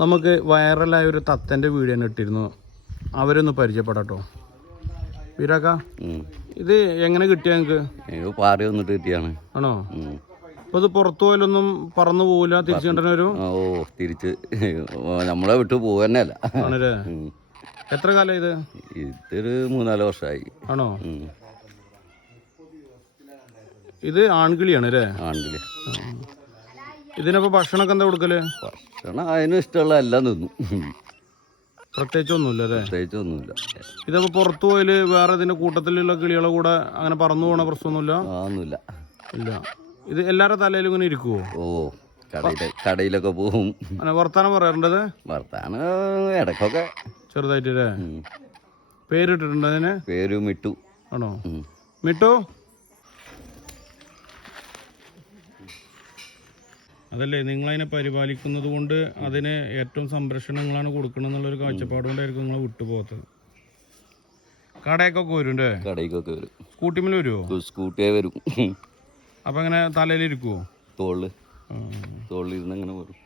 നമുക്ക് വൈറലായ ഒരു തത്തന്റെ വീഡിയോ ഇട്ടിരുന്നു. അവരൊന്ന് പരിചയപ്പെടാട്ടോ. വീരാക്ക. ഇത് എങ്ങനെ കിട്ടിയ നിങ്ങൾക്ക് എനിക്ക് പാറി വന്നിട്ട് കിട്ടിയാണ്. ആണോ? അപ്പൊ ഇത് പുറത്തു പോയാലൊന്നും പറന്നു പോവില്ല തിരിച്ചു കൊണ്ടുവരുന്ന ഒരു ഓ തിരിച്ച്. നമ്മളെ വിട്ട് പോവന്നല്ല. ആണല്ലേ? എത്ര കാലം ഇത്? ഇതൊരു മൂന്നാൽ വർഷമായി ആണോ. ഇത് ആൺകിളിയാണ് അല്ലേ ആണ്ടിൽ ഇതിനപ്പോൾ ഭക്ഷണമൊക്കെ എന്താ കൊടുക്കൽ? ഭക്ഷണം അതിന് ഇഷ്ടമുള്ള എല്ലാം തിന്നു. പ്രത്യേകിച്ച് ഒന്നുമില്ല അല്ലേ? പ്രത്യേകിച്ച് ഒന്നുമില്ല ഇതപ്പോ പുറത്തു പോയാൽ വേറെ ഇതിന്റെ കൂട്ടത്തിലുള്ള കിളികളെ കൂടെ അങ്ങനെ പറന്നു പോണ പ്രശ്നമൊന്നുമില്ല? ഒന്നുമില്ല ഇല്ല. ഇത് എല്ലാരുടെ തലയിലും ഇങ്ങനെ ഇരിക്കുവോ? ഓ കടയിലൊക്കെ പോകും. അങ്ങനെ വർത്താനം പറയാറുണ്ടത്? വർത്താനം ഇടക്കൊക്കെ ചെറുതായിട്ട് അല്ലേ. പേരിട്ടിട്ടുണ്ട് അതിന്? പേര് മിട്ടു. ആണോ. മിട്ടോ? അതല്ലേ? നിങ്ങളതിനെ പരിപാലിക്കുന്നത് കൊണ്ട് അതിന് ഏറ്റവും സംരക്ഷണങ്ങളാണ് കൊടുക്കണം എന്നുള്ളൊരു കാഴ്ചപ്പാട് കൊണ്ടായിരിക്കും നിങ്ങൾ വിട്ടുപോകത്തത്. കടയൊക്കെ വരും അല്ലേ കടയിലൊക്കെ വരും. സ്കൂട്ടിമിൽ വരുമോ സ്കൂട്ടിയെ വരും. അപ്പം അങ്ങനെ തലയിൽ ഇരിക്കുവോ? തോളിൽ. തോളിലിരുന്ന് അങ്ങനെ വരും.